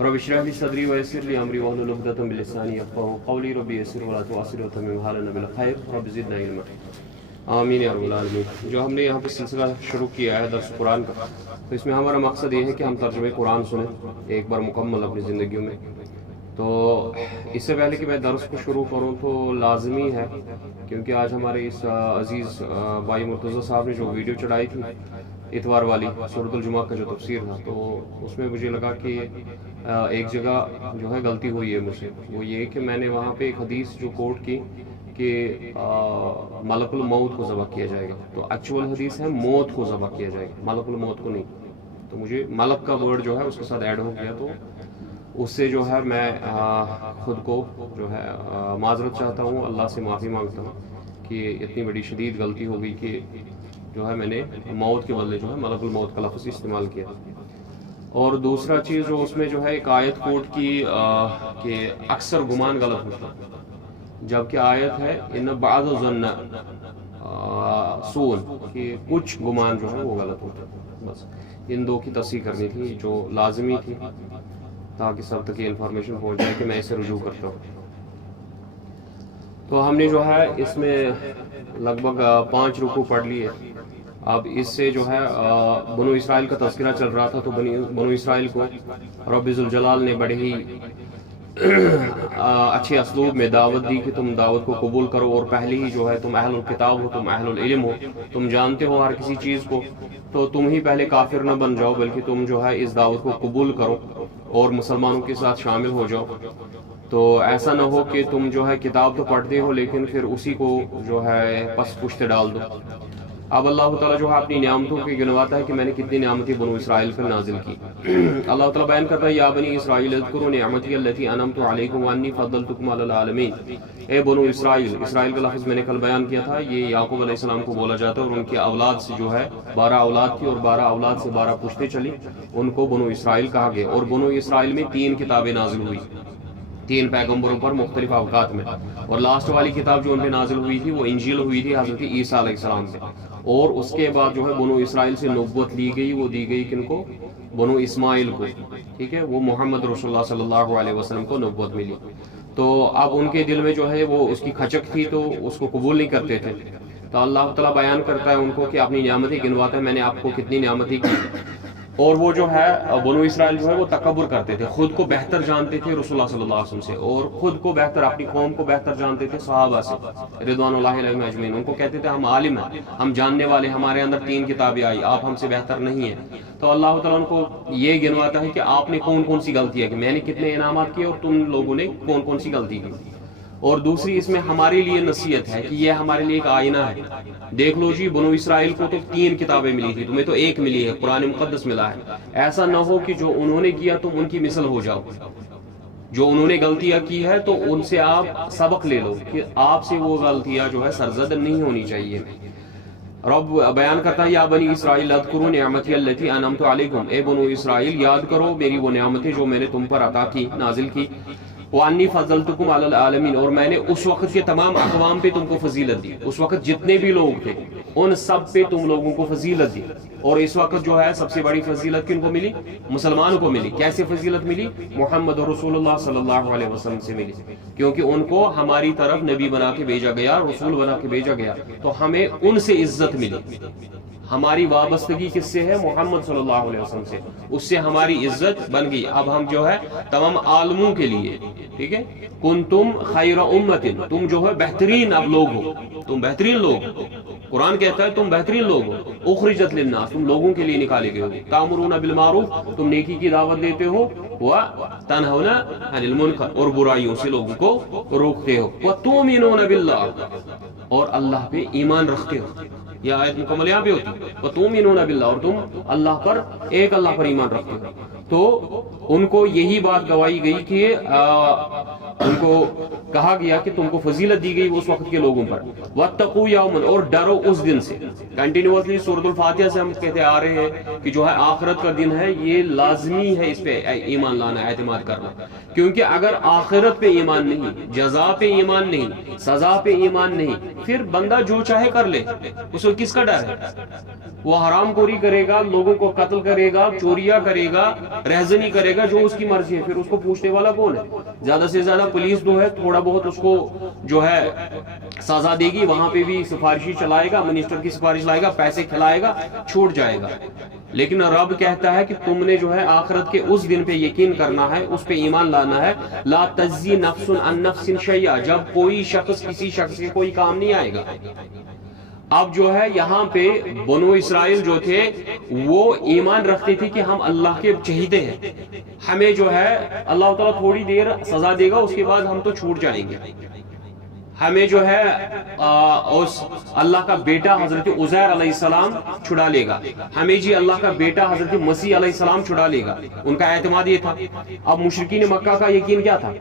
رب اشرح لي صدري ويسر لي امري واحلل عقدة من لساني يفقهوا قولي رب يسر ولا تعسر وتمم حالنا بالخير رب زدنا علما آمین یا رب العالمین۔ جو ہم نے یہاں پہ سلسلہ شروع کیا ہے درس قرآن کا، تو اس میں ہمارا مقصد یہ ہے کہ ہم ترجمہ قرآن سنیں ایک بار مکمل اپنی زندگیوں میں۔ تو اس سے پہلے کہ میں درس کو شروع کروں تو لازمی ہے، کیونکہ آج ہمارے اس عزیز بھائی مرتضیٰ صاحب نے جو ویڈیو چڑھائی تھی اتوار والی سورۃ الجمعہ کا جو تفسیر تھا، تو اس میں مجھے لگا کہ ایک جگہ جو ہے غلطی ہوئی ہے مجھ سے، وہ یہ کہ میں نے وہاں پہ ایک حدیث جو کوٹ کی کہ ملک الموت کو ذبح کیا جائے گا، تو ایکچوئل حدیث ہے موت کو ذبح کیا جائے گا، ملک الموت کو نہیں۔ تو مجھے ملک کا ورڈ جو ہے اس کے ساتھ ایڈ ہو گیا، تو اس سے جو ہے میں خود کو جو ہے معذرت چاہتا ہوں، اللہ سے معافی مانگتا ہوں کہ اتنی بڑی شدید غلطی ہو گئی کہ جو ہے میں نے موت کے بدلے جو ہے ملک الموت کا لفظ استعمال کیا۔ اور دوسرا چیز جو اس میں جو ہے ایک آیت کوٹ کی کہ اکثر گمان غلط ہوتا ہے، جبکہ آیت ہے ان بعض الظن سوء، کہ کچھ گمان جو ہے وہ غلط ہوتا ہے۔ بس ان دو کی تصحیح کرنی تھی جو لازمی تھی، تاکہ سب تک یہ انفارمیشن پہنچ جائے کہ میں اسے رجوع کرتا ہوں۔ تو ہم نے جو ہے اس میں لگ بھگ 5 رکوع پڑھ لیے۔ اب اس سے جو ہے بنو اسرائیل کا تذکرہ چل رہا تھا، تو بنو اسرائیل کو رب ذوالجلال نے بڑے ہی اچھے اسلوب میں دعوت دی کہ تم دعوت کو قبول کرو، اور پہلے ہی جو ہے تم اہل الکتاب ہو، تم اہل العلم ہو، تم جانتے ہو ہر کسی چیز کو، تو تم ہی پہلے کافر نہ بن جاؤ، بلکہ تم جو ہے اس دعوت کو قبول کرو اور مسلمانوں کے ساتھ شامل ہو جاؤ۔ تو ایسا نہ ہو کہ تم جو ہے کتاب تو پڑھتے ہو لیکن پھر اسی کو جو ہے پس پشت ڈال دو۔ اب اللہ تعالیٰ جو ہے اپنی نعمتوں کی گنواتا ہے کہ میں نے کتنی نعمتیں بنو اسرائیل پر نازل کی۔ اللہ تعالیٰ بیان کرتا ہے یا بنی اسرائیل اذکروا نعمتی التی انعمت علیکم وانی فضلتکم علی العالمین۔ اے بنو اسرائیل، اسرائیل کا لفظ میں نے کل بیان کیا تھا، یہ یعقوب علیہ السلام کو بولا جاتا ہے، اور ان کی اولاد سے جو ہے 12 اولاد تھی، اور 12 اولاد سے 12 پشتیں چلی، ان کو بنو اسرائیل کہا گیا۔ اور بنو اسرائیل میں 3 کتابیں نازل ہوئی 3 پیغمبروں پر مختلف اوقات میں، اور لاسٹ والی کتاب جو ان پہ نازل ہوئی تھی وہ انجیل ہوئی تھی حضرت عیسیٰ علیہ السلام سے۔ اور اس کے بعد جو ہے بنو اسرائیل سے نبوت لی گئی، وہ دی گئی کن کو؟ بنو اسماعیل کو، ٹھیک ہے، وہ محمد رسول اللہ صلی اللہ علیہ وسلم کو نبوت ملی۔ تو اب ان کے دل میں جو ہے وہ اس کی کھچک تھی، تو اس کو قبول نہیں کرتے تھے۔ تو اللہ تعالیٰ بیان کرتا ہے ان کو کہ اپنی نعمتیں گنواتا ہے، میں نے آپ کو کتنی نعمتیں کی۔ اور وہ جو ہے بنو اسرائیل جو ہے وہ تکبر کرتے تھے، خود کو بہتر جانتے تھے رسول اللہ صلی اللہ علیہ وسلم سے، اور خود کو بہتر، اپنی قوم کو بہتر جانتے تھے صحابہ سے رضوان اللہ علیہم اجمعین۔ ان کو کہتے تھے ہم عالم ہیں، ہم جاننے والے، ہمارے اندر 3 کتابیں آئی، آپ ہم سے بہتر نہیں ہیں۔ تو اللہ تعالیٰ ان کو یہ گنواتا ہے کہ آپ نے کون کون سی غلطی ہے، کہ میں نے کتنے انعامات کیے اور تم لوگوں نے کون کون سی غلطی کی۔ اور دوسری اس میں ہمارے لیے نصیحت ہے کہ یہ ہمارے لیے ایک آئینہ ہے۔ دیکھ لو جی، بنو اسرائیل کو تو 3 کتابیں ملی تھی، تمہیں تو 1 ملی ہے، قرآن مقدس ملا ہے۔ ایسا نہ ہو کہ جو انہوں نے کیا تم ان کی مثل ہو جاؤ، جو انہوں نے غلطیاں کی ہے تو ان سے آپ سبق لے لو کہ آپ سے وہ غلطیاں جو ہے سرزد نہیں ہونی چاہیے۔ رب بیان کرتا ہے یا بنی اسرائیل اذکروا نعمتی التی انعمت علیکم، اے بنو اسرائیل یاد کرو میری وہ نعمتیں جو میں نے تم پر عطا کی، نازل کی۔ وانی فضلتکم علی العالمین، اور میں نے اس وقت کے تمام اقوام پہ تم کو فضیلت دی، اس وقت جتنے بھی لوگ تھے ان سب پہ تم لوگوں کو فضیلت دی۔ اور اس وقت جو ہے سب سے بڑی فضیلت کن کو ملی؟ مسلمانوں کو ملی۔ کیسے فضیلت ملی؟ محمد رسول اللہ صلی اللہ علیہ وسلم سے ملی، کیونکہ ان کو ہماری طرف نبی بنا کے بھیجا گیا، رسول بنا کے بھیجا گیا، تو ہمیں ان سے عزت ملی۔ ہماری وابستگی کس سے ہے؟ محمد صلی اللہ علیہ وسلم سے، اس سے ہماری عزت بن گئی۔ اب ہم جو ہے تمام عالموں کے لیے، ٹھیک ہے، کنتم خیر امت، تم جو ہے بہترین اب لوگ ہو، تم بہترین لوگ ہو۔ قرآن کہتا ہے تم بہترین لوگ ہو، اخرجت للناس، تم لوگوں کے لیے نکالے گئے ہو، تامرون بالمعروف، تم نیکی کی دعوت دیتے ہو، وتنہون عن المنکر، اور برائیوں سے لوگوں کو روکتے ہو، وتؤمنون باللہ، اور اللہ پہ ایمان رکھتے ہو۔ یہ آیت مکمل یہاں پہ ہوتی ہے، وتؤمنون باللہ، اور تم اللہ پر، ایک اللہ پر ایمان رکھتے ہو۔ تو ان کو یہی بات گوائی گئی کہ ان کو کہا گیا کہ تم کو فضیلت دی گئی اس وقت کے لوگوں پر۔ واتقوا یوما، اور ڈرو اس دن سے۔ کنٹینیوسلی سورۃ الفاتحہ سے ہم کہتے آ رہے ہیں کہ جو ہے آخرت کا دن ہے، یہ لازمی ہے اس پہ ایمان لانا، اعتماد کرنا، کیونکہ اگر آخرت پہ ایمان نہیں، جزا پہ ایمان نہیں، سزا پہ ایمان نہیں، پھر بندہ جو چاہے کر لے، اس کو کس کا ڈر ہے؟ وہ حرام خوری کرے گا, لوگوں کو قتل کرے گا, چوریاں کرے گا, رہزنی کرے گا, جو اس کی مرضی ہے, پھر اس کو پوچھنے والا کون ہے؟ زیادہ سے زیادہ پولیس جو ہے تھوڑا بہت اس کو جو ہے سزا دے گی, وہاں پہ بھی سفارشی چلائے گا, منسٹر کی سفارش لائے گا, پیسے کھلائے گا, چھوٹ جائے گا. لیکن رب کہتا ہے کہ تم نے جو ہے آخرت کے اس دن پہ یقین کرنا ہے, اس پہ ایمان لانا ہے. لا تجزی نفس عن نفس شیئا, جب کوئی شخص کسی شخص کے کوئی کام نہیں آئے گا. اب جو ہے یہاں پہ بنو اسرائیل جو تھے وہ ایمان رکھتے تھے کہ ہم اللہ کے چہیتے ہیں, ہمیں جو ہے اللہ تعالیٰ تھوڑی دیر سزا دے گا, اس کے بعد ہم تو چھوٹ جائیں گے. ہمیں جو ہے اس اللہ کا بیٹا حضرت عزیر علیہ السلام چھڑا لے گا, ہمیں جی اللہ کا بیٹا حضرت مسیح علیہ السلام چھڑا لے گا. ان کا اعتماد یہ تھا. اب مشرکین مکہ کا یقین کیا تھا؟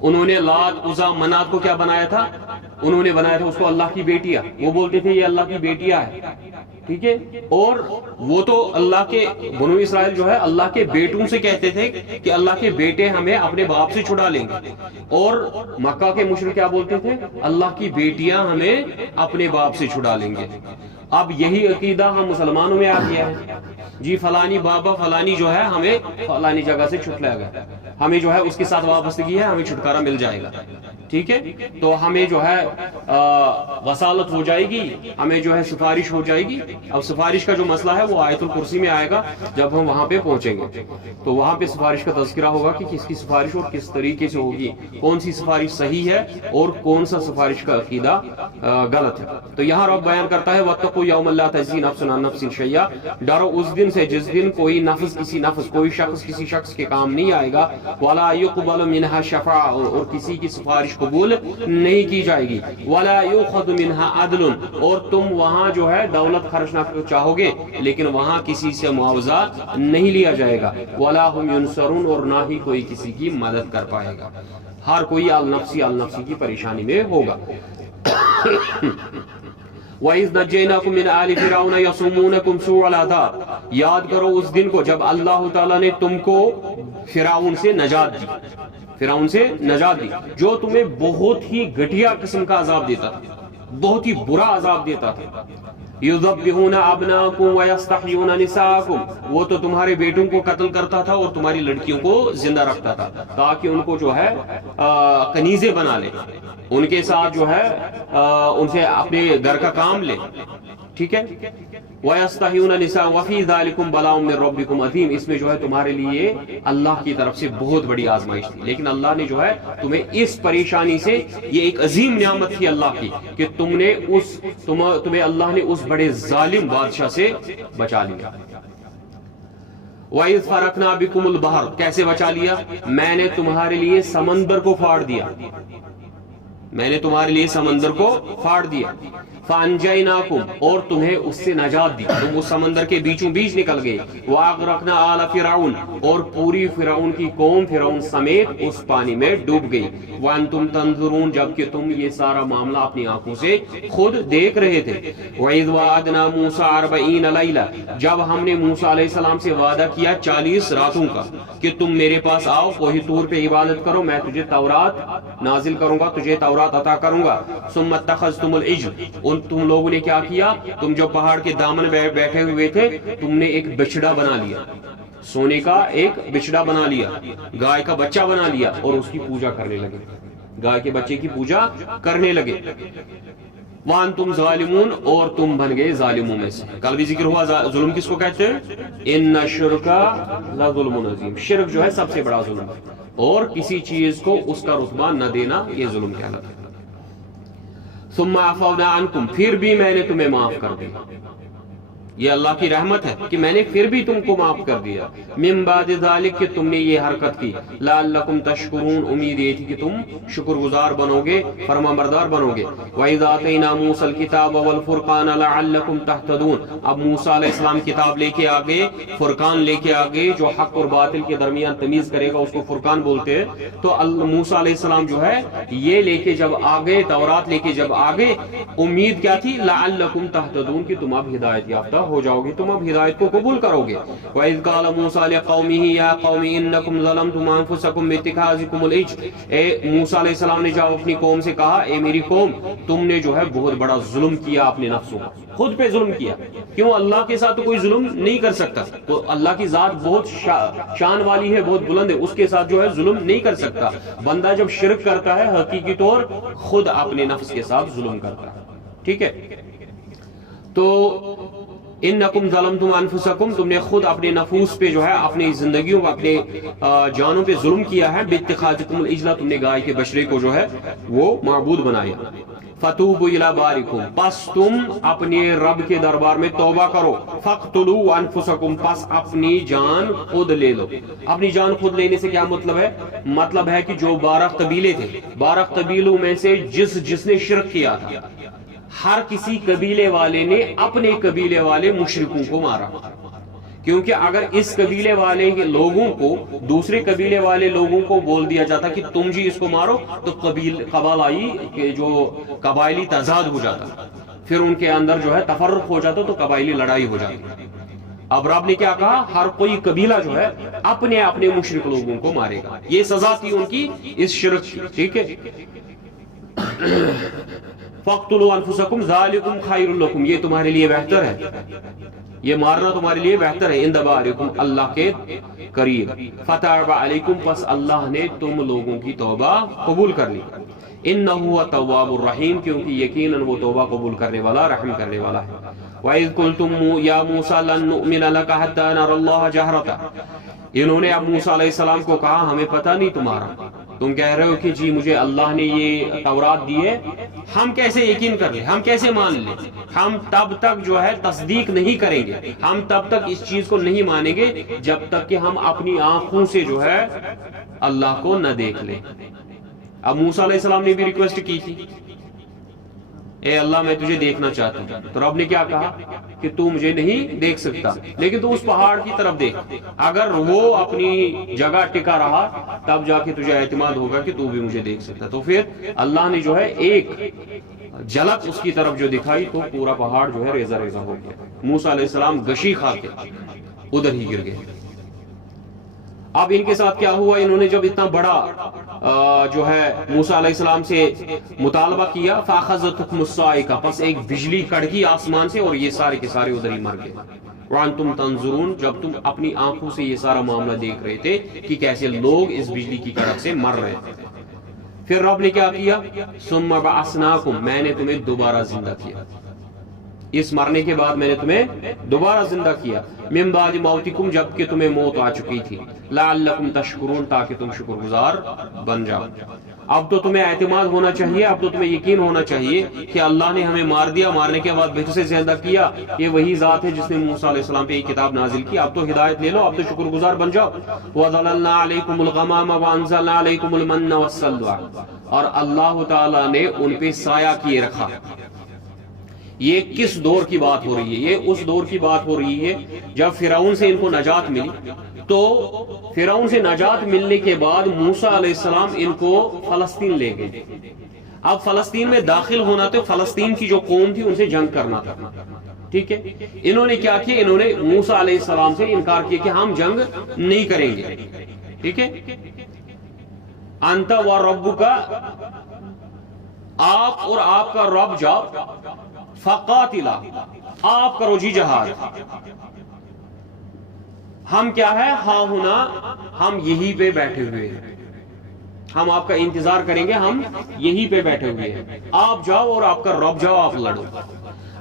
انہوں نے لات عزا منات کو کیا بنایا تھا؟ انہوں نے بنایا تھا اس کو اللہ کی بیٹیاں. وہ بولتے تھے یہ اللہ کی بیٹیاں ہے, ٹھیک ہے, اور وہ تو اللہ کے بنو اسرائیل جو ہے اللہ کے بیٹوں سے کہتے تھے کہ اللہ کے بیٹے ہمیں اپنے باپ سے چھڑا لیں گے, اور مکہ کے مشرک کیا بولتے تھے؟ اللہ کی بیٹیاں ہمیں اپنے باپ سے چھڑا لیں گے. اب یہی عقیدہ ہم مسلمانوں میں آ گیا ہے جی, فلانی بابا فلانی جو ہے ہمیں فلانی جگہ سے چھٹلایا گیا, ہمیں جو ہے اس کے ساتھ وابستگی ہے, ہمیں چھٹکارا مل جائے گا, ٹھیک ہے, تو ہمیں جو ہے وصالت ہو جائے گی, ہمیں جو ہے سفارش ہو جائے گی. اب سفارش کا جو مسئلہ ہے وہ آیت الکرسی میں آئے گا جب ہم وہاں پہ پہنچیں گے, تو وہاں پہ سفارش کا تذکرہ ہوگا کہ کس کی سفارش اور کس طریقے سے ہوگی, کون سی سفارش صحیح ہے اور کون سا سفارش کا عقیدہ غلط ہے. تو یہاں رب بیان کرتا ہے وَاتَّقُوا يَوْمَ لَا تَجْزِي نَفْسٌ عَن نَفْسٍ شَيْئًا, ڈرو اس دن سے جس دن کوئی نفس کسی نفس, کوئی شخص کسی شخص کے کام نہیں آئے گا. وَلَا يُقْبَلُ مِنْهَا شَفَاعَةٌ, اور کسی کی سفارش قبول نہیں کی جائے گی. وَلَا يُؤْخَذُ مِنْهَا عَدْلٌ, اور تم وہاں جو ہے دولت خرچنا چاہو گے لیکن وہاں کسی سے معاوضہ نہیں لیا جائے گا. وَلَا هُمْ يُنصَرُونَ, اور نہ ہی کوئی کسی کی مدد کر پائے گا. ہر کوئی النفسی کی پریشانی میں ہوگا. وَإِذْ نَجَّيْنَاكُمْ مِنْ آلِ فِرْعَوْنَ يَصُومُونَكُمْ سُوءَ الْعَذَابِ, یاد کرو اس دن کو جب اللہ تعالیٰ نے تم کو فرعون سے نجات دی, فرعون سے نجات دی جو تمہیں بہت ہی گھٹیا قسم کا عذاب دیتا تھا, بہت ہی برا عذاب دیتا تھا. یذبحون ابناءکم ویستحیون نساءکم, وہ تو تمہارے بیٹوں کو قتل کرتا تھا اور تمہاری لڑکیوں کو زندہ رکھتا تھا تاکہ ان کو جو ہے کنیزیں بنا لے, ان کے ساتھ جو ہے ان سے اپنے گھر کا کام لے, ٹھیک ہے. وَيَسْتَحْيُونَ نِسَاءَ وَفِي ذَلِكُمْ بَلَاءٌ مِّن رَبِّكُمْ عَظِيمٌ, اس میں جو ہے تمہارے لیے اللہ کی طرف سے بہت بڑی آزمائش تھی. لیکن اللہ نے جو ہے تمہیں اس پریشانی سے, یہ ایک عظیم نعمت تھی اللہ کی کہ تمہیں اللہ نے اس بڑے ظالم بادشاہ سے بچا لیا. وَإِذْ فَرَقْنَا بِكُمُ الْبَحْرَ, کیسے بچا لیا؟ میں نے تمہارے لیے سمندر کو پھاڑ دیا, میں نے تمہارے لیے سمندر کو پھاڑ دیا. فَأَنْجَيْنَاكُمْ, اور تمہیں اس سے نجات دی, تم اس سمندر کے بیچوں بیچ نکل گئے. وَأَغْرَقْنَا آلَ فِرْعَوْنَ, اور پوری فرعون کی قوم فرعون سمیت اس پانی میں ڈوب گئی. وَأَنْتُمْ تَنْظُرُونَ, جبکہ تم یہ سارا معاملہ اپنی آنکھوں سے خود دیکھ رہے تھے. وَإِذْ وَعَدْنَا مُوسَىٰ 40 لَيْلَةً, جب ہم نے موسیٰ علیہ السلام سے وعدہ کیا 40 راتوں کا کہ تم میرے پاس آؤ, کوہ طور پہ عبادت کرو, میں تجھے تورات نازل کروں گا, تجھے تورات عطا کروں گا. ثُمَّ اتَّخَذْتُمُ الْعِجْلَ, تم لوگوں نے کیا کیا, تم جو پہاڑ کے دامن بیٹھے ہوئے تھے تم نے ایک بچڑا بنا لیا, سونے کا ایک بچڑا بنا لیا, گائے کا بچہ بنا لیا, اور اس کی پوجا کرنے لگے, گائے کے بچے کی پوجا کرنے لگے. وَأَنْتُمْ ظَالِمُونَ, اور تم بن گئے ظالموں میں سے. کل بھی ذکر ہوا ظلم کس کو کہتے ہیں, اِنَّ الشِّرْكَ لَظُلْمٌ عَظِيمٌ, شرک جو ہے سب سے بڑا ظلم ہے, اور کسی چیز کو اس کا رتبہ نہ دینا یہ ظلم کہلاتا ہے. ثم عفونا عنکم, پھر بھی میں نے تمہیں معاف کر دیا, یہ اللہ کی رحمت ہے کہ میں نے پھر بھی تم کو معاف کر دیا. من بعد ذالک, کہ تم نے یہ حرکت کی. لعلکم تشکرون, امید یہ تھی کہ تم شکر گزار بنو گے, فرما بردار بنو گے. وَإِذْ آتَيْنَا مُوسَى الْكِتَابَ وَالْفُرْقَانَ لَعَلَّكُمْ تَهْتَدُونَ, اب موسیٰ علیہ السلام کتاب لے کے آگے, فرقان لے کے آگے, جو حق اور باطل کے درمیان تمیز کرے گا اس کو فرقان بولتے ہیں. تو موسیٰ علیہ السلام جو ہے یہ لے کے جب آگے, تورات لے کے جب آگے, امید کیا تھی, لعلکم تہتدون, کہ تم اب ہدایت یافتہ ہو جاؤ گے، تم اب ہدایت کو قبول کرو گے۔ وَإِذْ قَالَ مُوسَىٰ لِقَوْمِهِ يَا قَوْمِ إِنَّكُمْ ظَلَمْتُمْ أَنفُسَكُمْ بِاتِّخَاذِكُمُ الْعِجْلَ، اے موسیٰ علیہ السلام نے جب اپنی قوم سے کہا اے میری قوم، تم نے جو ہے بہت بڑا ظلم کیا اپنے نفسوں پر، خود پہ ظلم کیا۔ کیوں؟ اللہ کے ساتھ تو کوئی ظلم نہیں کر سکتا، تو اللہ کی ذات بہت شان والی ہے، بہت بلند ہے، اس کے ساتھ جو ہے ظلم نہیں کر سکتا۔ بندہ جب شرک کرتا ہے حقیقی طور خود اپنے نفس کے ساتھ ظلم کرتا ہے، ٹھیک ہے؟ تو انکم ظلمتم انفسکم، تم نے خود اپنے نفوس پہ جو ہے اپنی زندگیوں اپنے جانوں پہ ظلم کیا ہے۔ باتخاذکم العجلہ، تم نے گائے کے بچڑے کو جو ہے وہ معبود بنایا۔ فتوبوا الی بارکم، پس تم اپنے رب کے دربار میں توبہ کرو۔ فاقتلوا انفسکم، پس اپنی جان خود لے لو۔ اپنی جان خود لینے سے کیا مطلب ہے؟ مطلب ہے کہ جو 12 قبیلے تھے، 12 قبیلوں میں سے جس نے شرک کیا تھا، ہر کسی قبیلے والے نے اپنے قبیلے والے مشرکوں کو مارا، کیونکہ اگر اس قبیلے والے کے لوگوں کو دوسرے قبیلے والے لوگوں کو بول دیا جاتا کہ تم جی اس کو مارو، تو قبائلی تضاد ہو جاتا، پھر ان کے اندر جو ہے تفرق ہو جاتا، تو قبائلی لڑائی ہو جاتی۔ اب رب نے کیا کہا؟ ہر کوئی قبیلہ جو ہے اپنے اپنے مشرک لوگوں کو مارے گا، یہ سزا تھی ان کی اس شرک کی، ٹھیک ہے؟ فَاقْتُلُوا أَنفُسَكُمْ ذَلِكُمْ خَيْرٌ لَكُمْ، یہ تمہارے لیے بہتر ہے، یہ مارنا تمہارے لیے بہتر ہے، عند بارکم، اللہ کے قریب۔ فَتَابَ عَلَيْكُمْ، پس اللہ نے تم لوگوں کی توبہ قبول کر لی۔ إِنَّهُ هُوَ التَّوَّابُ الرَّحِيمُ، کیونکہ یقیناً وہ توبہ قبول کرنے والا، رحم کرنے والا ہے۔ وَإِذْ قُلْتُمْ يَا مُوسَىٰ لَن نُّؤْمِنَ لَكَ حَتَّىٰ نَرَى اللَّهَ جَهْرَةً، انہوں نے اب موسیٰ علیہ السلام کو کہا ہمیں پتہ نہیں تمہارا، تم کہہ رہے ہو کہ جی مجھے اللہ نے یہ تورات دی ہے، ہم کیسے یقین کر لیں، ہم کیسے مان لیں؟ ہم تب تک جو ہے تصدیق نہیں کریں گے، ہم تب تک اس چیز کو نہیں مانیں گے جب تک کہ ہم اپنی آنکھوں سے جو ہے اللہ کو نہ دیکھ لیں۔ اب موسیٰ علیہ السلام نے بھی ریکویسٹ کی تھی، اے اللہ میں تجھے دیکھنا چاہتا ہوں، تو رب نے کیا کہا کہ تو مجھے نہیں دیکھ سکتا، لیکن تو اس پہاڑ کی طرف دیکھ، اگر وہ اپنی جگہ ٹکا رہا تب جا کے تجھے اعتماد ہوگا کہ تو بھی مجھے دیکھ سکتا۔ تو پھر اللہ نے جو ہے ایک جھلک اس کی طرف جو دکھائی تو پورا پہاڑ جو ہے ریزہ ریزہ ہو گیا، موسیٰ علیہ السلام گشی کھا کے ادھر ہی گر گئے۔ اب ان کے ساتھ کیا ہوا؟ انہوں نے جب اتنا بڑا جو ہے موسیٰ علیہ السلام سے مطالبہ کیا، فَأَخَذَتْهُمُ الصَّاعِقَةُ، پس ایک بجلی کڑکی آسمان سے اور یہ سارے کے سارے ادھر ہی مر گئے۔ وَأَنْتُمْ تَنْظُرُونَ، جب تم اپنی آنکھوں سے یہ سارا معاملہ دیکھ رہے تھے کہ کیسے لوگ اس بجلی کی کڑک سے مر رہے تھے۔ پھر رب نے کیا کیا؟ ثُمَّ بَعَثْنَاكُمْ، میں نے تمہیں دوبارہ زندہ کیا، اس مرنے کے بعد میں نے تمہیں دوبارہ زندہ کیا۔ من بعد موتکم، جب کہ تمہیں موت آ چکی تھی، لعلکم تشکرون، تاکہ تم شکر گزار بن جاؤ۔ اب تو تمہیں اعتماد ہونا چاہیے، اب تو تمہیں یقین ہونا چاہیے کہ اللہ نے ہمیں مار دیا، مارنے کے بعد پھر سے زندہ کیا، یہ وہی ذات ہے جس نے موسیٰ علیہ السلام پہ یہ کتاب نازل کی، اب تو ہدایت لے لو، اب تو شکر گزار بن جاؤ۔ وَظَلَلْنَا عَلَيْكُمُ الْغَمَامَ وَأَنزَلْنَا عَلَيْكُمُ الْمَنَّ وَالسَّلْوَىٰ، اور اللہ تعالیٰ نے ان پہ سایہ کیے رکھا۔ یہ کس دور کی بات ہو رہی ہے؟ یہ اس دور کی بات ہو رہی ہے جب فرعون سے ان کو نجات ملی، تو فرعون سے نجات ملنے کے بعد موسیٰ علیہ السلام ان کو فلسطین لے گئے۔ اب فلسطین میں داخل ہونا تو فلسطین کی جو قوم تھی ان سے جنگ کرنا تھا، ٹھیک ہے؟ انہوں نے کیا کیا؟ انہوں نے موسیٰ علیہ السلام سے انکار کیا کہ ہم جنگ نہیں کریں گے، ٹھیک ہے؟ انت و ربک، آپ اور آپ کا رب جاؤ، فقاتلا، آپ کرو جی جہاد، ہم کیا ہے ہاں ہونا، ہم یہی پہ بیٹھے ہوئے ہیں، ہم آپ کا انتظار کریں گے، ہم یہی پہ بیٹھے ہوئے ہیں، آپ جاؤ اور آپ کا رب جاؤ، آپ لڑو۔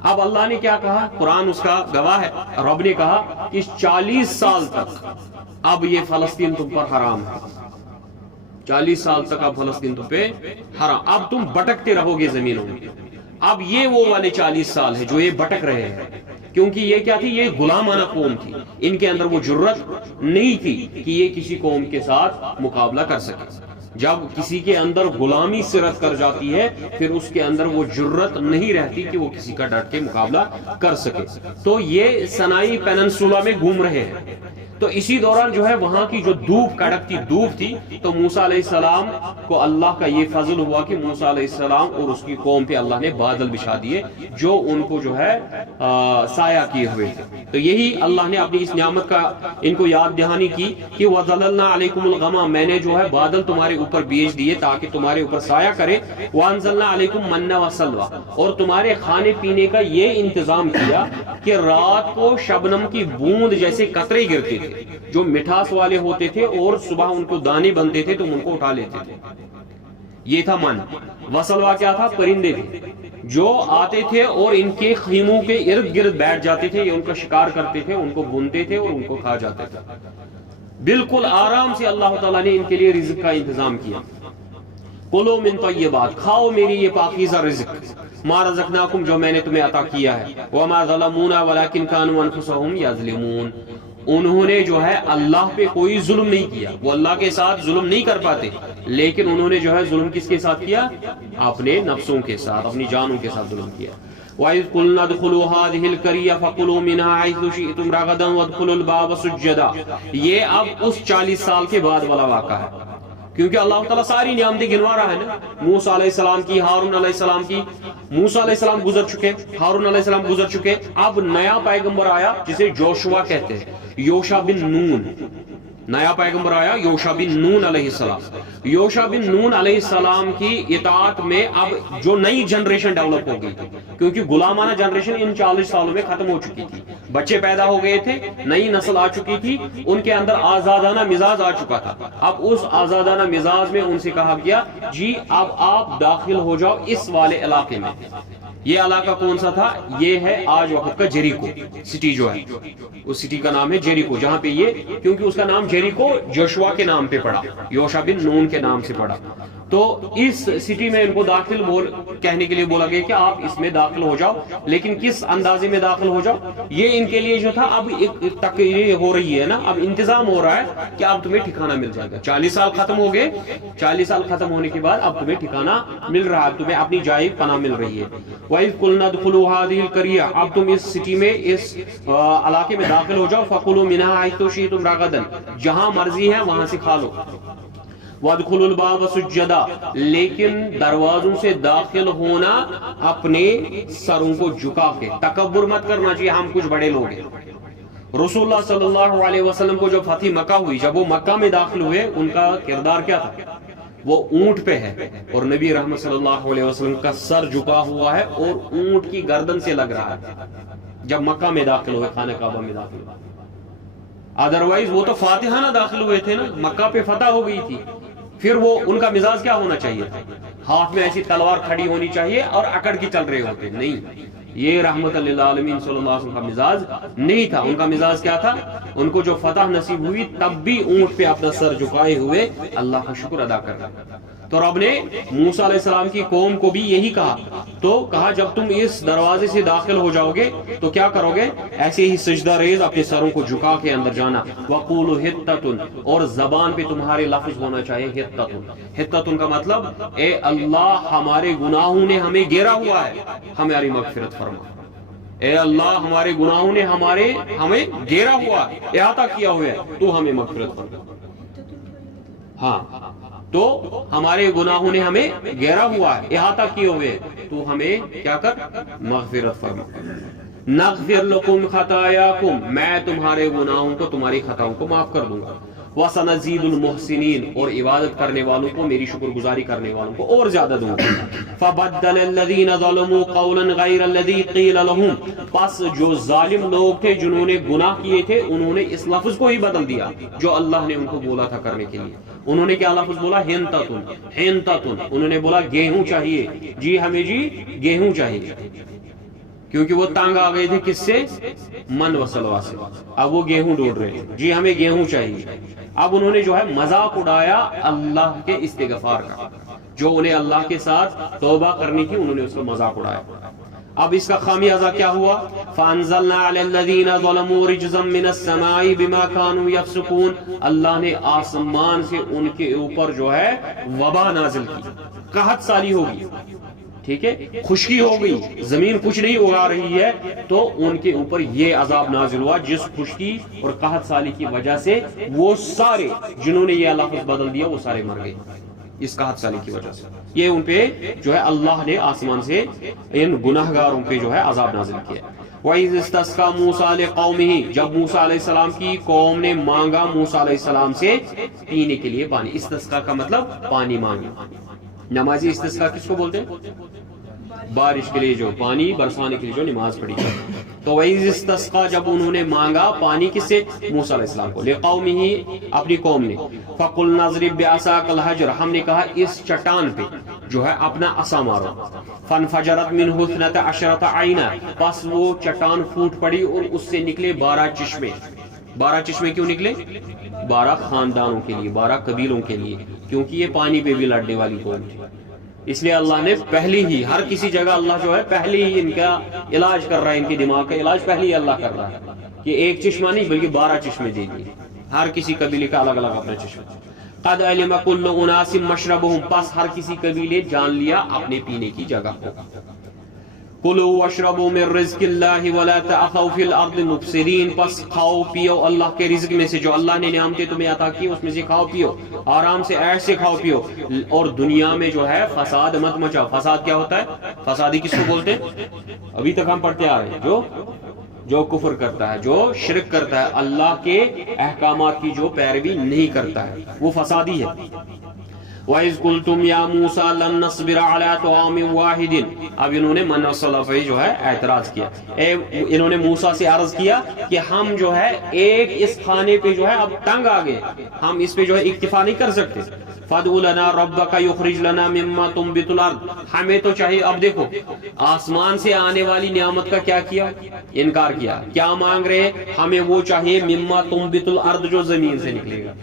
اب اللہ نے کیا کہا؟ قرآن اس کا گواہ ہے، رب نے کہا کہ 40 سال تک اب یہ فلسطین تم پر حرام ہے، 40 سال تک اب فلسطین تم پہ حرام، اب تم بھٹکتے رہو گے زمینوں میں۔ اب یہ وہ والے 40 سال ہے جو یہ بھٹک رہے ہیں، کیونکہ یہ کیا تھی؟ یہ غلامانہ قوم تھی، ان کے اندر وہ جرت نہیں تھی کہ یہ کسی قوم کے ساتھ مقابلہ کر سکے۔ جب کسی کے اندر غلامی صرت کر جاتی ہے پھر اس کے اندر وہ جرت نہیں رہتی کہ وہ کسی کا ڈٹ کے مقابلہ کر سکے۔ تو یہ سنائی پیننسولا میں گھوم رہے ہیں، تو اسی دوران جو ہے وہاں کی جو دھوپ کڑکتی دھوپ تھی، تو موسیٰ علیہ السلام کو اللہ کا یہ فضل ہوا کہ موسیٰ علیہ السلام اور اس کی قوم پہ اللہ نے بادل بچھا دیے جو ان کو جو ہے سایہ کیے ہوئے تھے. تو یہی اللہ نے اپنی اس نعمت کا ان کو یاد دہانی کی کہ وَظَلَلْنَا عَلَيْكُمُ الْغَمَامَ، میں نے جو ہے بادل تمہارے اوپر بھیج دیے تاکہ تمہارے اوپر سایہ کرے. وَأَنزَلْنَا عَلَيْكُمْ مَنَّ وَسَلْوَىٰ، اور تمہارے کھانے پینے کا یہ انتظام کیا کہ رات کو شبنم کی بوند جیسے قطرے گرتے تھے جو مٹھاس والے ہوتے تھے، اور صبح ان کو دانے بنتے تھے تو ان کو اٹھا لیتے تھے. یہ تھا من. وسلوا کیا تھا؟ پرندے تھے جو آتے تھے اور ان کے خیموں کے ارد گرد بیٹھ جاتے تھے، یہ ان کا شکار کرتے تھے، ان کو بنتے تھے اور ان کو کھا جاتے تھے. بالکل آرام سے اللہ تعالیٰ نے ان کے لیے رزق کا انتظام کیا. کلو من طیبات، کھاؤ میری یہ پاکیزہ رزق، ما رزقناکم، جو میں نے تمہیں عطا کیا ہے. وما ظلمونا ولکن کانوا انفسهم یظلمون، انہوں نے جو ہے اللہ پہ کوئی ظلم نہیں کیا، وہ اللہ کے ساتھ ظلم نہیں کر پاتے، لیکن انہوں نے جو ہے ظلم کس کے ساتھ کیا؟ اپنے نفسوں کے ساتھ، اپنی جانوں کے ساتھ ظلم کیا. وَإِذْ قُلْنَا ادْخُلُوا هَٰذِهِ الْقَرْيَةَ فَكُلُوا مِنْهَا حَيْثُ شِئْتُمْ رَغَدًا وَادْخُلُوا الْبَابَ سُجَّدًا. یہ اب اس 40 سال کے بعد والا واقعہ ہے، کیونکہ اللہ تعالیٰ ساری نعمتیں گنوا رہا ہے نا. موسیٰ علیہ السلام کی، ہارون علیہ السلام کی. موسیٰ علیہ السلام گزر چکے، ہارون علیہ السلام گزر چکے. اب نیا پیغمبر آیا جسے جوشوا کہتے ہیں، یوشع بن نون. نیا پیغمبر آیا یوشع بن نون علیہ السلام. یوشع بن نون علیہ السلام کی اطاعت میں اب جو نئی جنریشن ڈیولپ ہو گئی تھی، کیونکہ غلامانہ جنریشن ان 40 سالوں میں ختم ہو چکی تھی. بچے پیدا ہو گئے تھے، نئی نسل آ چکی تھی، ان کے اندر آزادانہ مزاج آ چکا تھا. اب اس آزادانہ مزاج میں ان سے کہا گیا جی اب آپ داخل ہو جاؤ اس والے علاقے میں. یہ علاقہ کون سا تھا؟ یہ ہے آج وقت کا جیریکو سٹی جو ہے، اس سٹی کا نام ہے جیریکو، جہاں پہ یہ، کیونکہ اس کا نام جیریکو جوشوا کے نام پہ پڑا، یوشع بن نون کے نام سے پڑا. تو اس سٹی میں ان کو داخل کہنے کے لیے بولا گیا کہ آپ اس میں داخل ہو جاؤ، لیکن کس اندازے میں داخل ہو جاؤ؟ یہ ان کے لیے جو تھا اب ایک تقریر ہو رہی ہے نا، اب انتظام ہو رہا ہے کہ اب تمہیں ٹھکانہ مل جائے گا. 40 سال ختم ہو گئے، 40 سال ختم ہونے کے بعد اب تمہیں ٹھکانہ مل رہا ہے، تمہیں اپنی جائے پناہ مل رہی ہے. وَإِذْ قُلْنَا ادْخُلُوا هَٰذِهِ الْقَرْيَةَ، اب تم اس سٹی میں، اس علاقے میں داخل ہو جاؤ. فَكُلُوا مِنْهَا حَيْثُ شِئْتُمْ رَغَدًا، جہاں مرضی ہے وہاں سے کھا لو. وَادْخُلُوا الْبَابَ سُجَّدًا، لیکن دروازوں سے داخل ہونا اپنے سروں کو جھکا کے. تکبر مت کرنا چاہیے، ہم کچھ بڑے لوگ ہیں. رسول اللہ صلی اللہ علیہ وسلم کو جب فتح مکہ ہوئی، جب وہ مکہ میں داخل ہوئے، ان کا کردار کیا تھا؟ وہ اونٹ پہ ہے اور نبی رحمت صلی اللہ علیہ وسلم کا سر جھکا ہوا ہے اور اونٹ کی گردن سے لگ رہا ہے جب مکہ میں داخل ہوئے، خانہ کعبہ میں داخل ہوئے. ادروائز وہ تو فاتحانہ داخل ہوئے تھے نا، مکہ پہ فتح ہو گئی تھی. پھر وہ ان کا مزاج کیا ہونا چاہیے تھا؟ ہاتھ میں ایسی تلوار کھڑی ہونی چاہیے اور اکڑ کے چل رہے ہوتے. نہیں، یہ رحمت للعالمین صلی اللہ علیہ وسلم کا مزاج نہیں تھا. ان کا مزاج کیا تھا؟ ان کو جو فتح نصیب ہوئی تب بھی اونٹ پہ اپنا سر جھکائے ہوئے اللہ کا شکر ادا کر رہا. تو رب نے موسیٰ علیہ السلام کی قوم کو بھی یہی کہا، تو کہا جب تم اس دروازے سے داخل ہو جاؤ گے تو کیا کرو گے؟ ایسے ہی سجدہ ریز اپنے سروں کو جھکا کے اندر جانا. وَقُولُوا حِطَّةٌ، اور زبان پہ تمہارے لفظ ہونا چاہیے حِطَّةٌ. حِطَّةٌ کا مطلب اے اللہ ہمارے گناہوں نے ہمیں گھیرا ہوا ہے، ہماری مغفرت فرما. اے اللہ ہمارے گناہوں نے ہمیں گھیرا ہوا، احاطہ کیا ہوا ہے، تو ہمیں مغفرت فرما. ہاں، تو ہمارے گناہوں نے ہمیں گھیرا ہوا ہے، احاطہ کیے ہوئے، تو ہمیں کیا کر؟ مغفرت فرما. نغفر لکم خطایاکم، میں تمہارے گناہوں کو، تمہاری خطاؤں کو معاف کر دوں گا. وَسَنَزِيدُ الْمُحْسِنِينَ، اور عبادت کرنے والوں کو، میری شکر گزاری کرنے والوں کو اور زیادہ دوں گا. فَبَدَّلَ الَّذِينَ ظَلَمُوا قَوْلًا غَيْرَ الَّذِي قِيلَ لَهُمْ، پس جو ظالم لوگ تھے جنہوں نے گناہ کیے تھے، انہوں نے اس لفظ کو ہی بدل دیا جو اللہ نے ان کو بولا تھا کرنے کے لیے. انہوں نے کیا لفظ بولا؟ حنطۃ. انہوں نے بولا گیہوں چاہیے، جی ہمیں جی گیہوں چاہیے، کیونکہ وہ تانگ آ گئے تھے کس سے؟ من و سلوا سے. اب وہ گیہوں ڈھونڈ رہے ہیں، جی ہمیں گیہوں چاہیے. اب انہوں نے جو ہے مذاق اڑایا اللہ کے استغفار کا، جو انہیں اللہ کے ساتھ توبہ کرنی تھی، انہوں نے اس کو مذاق اڑایا. اب اس کا خامیازہ کیا ہوا؟ فَأَنزَلْنَا عَلَى الَّذِينَ ظَلَمُوا رِجْزًا مِّنَ السَّمَاءِ بِمَا كَانُوا يَفْسُقُونَ، اللہ نے آسمان سے ان کے اوپر جو ہے وبا نازل کی، قحط سالی ہوگی. ٹھیک ہے، خشکی ہو گئی، زمین کچھ نہیں اگا رہی ہے، تو ان کے اوپر یہ عذاب نازل ہوا جس خشکی اور قحط سالی کی وجہ سے وہ سارے جنہوں نے یہ لفظ بدل دیا وہ سارے مر گئے اس قحط سالی کی وجہ سے. یہ ان پہ جو ہے اللہ نے آسمان سے ان گناہ گاروں پہ جو ہے عذاب نازل کیا. وَإِذِ اسْتَسْقَىٰ مُوسَىٰ لِقَوْمِهِ، جب موسیٰ علیہ السلام کی قوم نے مانگا موسیٰ علیہ السلام سے پینے کے لیے پانی. استسقاء کا مطلب پانی مانگنا. نمازی استسقاء کس کو بولتے ہیں؟ بارش کے لیے جو پانی برسانے کے لیے جو نماز پڑھی. تو وَإِذِ اسْتَسْقَىٰ جب انہوں نے مانگا پانی کس سے؟ موسیٰ علیہ السلام کو. لِقَوْمِهِ اپنی قوم نے. فَقُلْنَا اضْرِب بِعَصَاكَ الْحَجَرَ، ہم نے کہا اس چٹان پہ جو ہے اپنا عصا مارو. فَانْفَجَرَتْ مِنْهُ اثْنَتَ عَشْرَةَ عَيْنًا، پس وہ چٹان پھوٹ پڑی اور اس سے نکلے 12 چشمے. 12 چشمے کیوں نکلے؟ 12 خاندانوں کے لیے، 12 قبیلوں کے لیے، کیونکہ یہ پانی پہ بھی لڑنے والی قوم تھی. اس لیے اللہ نے پہلی ہی ہر کسی جگہ اللہ جو ہے پہلے ہی ان کا علاج کر رہا ہے، ان کے دماغ کا علاج پہلے ہی اللہ کر رہا ہے کہ ایک چشمہ نہیں بلکہ 12 چشمے دے دیے، ہر کسی قبیلے کا الگ الگ اپنا چشمہ. قد علم كل اناس مشربهم، پس ہر کسی قبیلے جان لیا اپنے پینے کی جگہ کو. کلوا واشربوا من رزق اللہ ولا تعثوا فی الارض مفسدین، پس کھاؤ پیو اللہ کے رزق میں سے جو اللہ نے نعمتیں تمہیں عطا کی اس میں سے کھاؤ پیو، آرام سے عیش سے کھاؤ پیو، اور دنیا میں جو ہے فساد مت مچاؤ. فساد کیا ہوتا ہے؟ فسادی کس کو بولتے ہیں؟ ابھی تک ہم پڑھتے آ رہے ہیں جو کفر کرتا ہے، جو شرک کرتا ہے، اللہ کے احکامات کی جو پیروی نہیں کرتا ہے، وہ فسادی ہے. وَإِذْ قُلْتُمْ يَا مُوسَىٰ لَن نَّصْبِرَ عَلَىٰ طَعَامٍ وَاحِدٍ، اب انہوں نے من صلاح جو ہے اعتراض کیا. انہوں نے موسیٰ سے عرض کیا کہ ہم جو ہے ایک اس کھانے پہ جو ہے اب تنگ آ گئے، ہم اس پہ جو ہے اکتفا نہیں کر سکتے. فَادْعُ لَنَا رَبَّكَ يُخْرِجْ لَنَا مِمَّا تُنبِتُ الْأَرْضُ، ہمیں تو چاہیے. اب دیکھو آسمان سے آنے والی نعمت کا کیا کیا؟ انکار کیا. کیا مانگ رہے ہیں؟ ہمیں وہ چاہیے مِمَّا تُنبِتُ الْأَرْضُ جو زمین سے نکلے گا.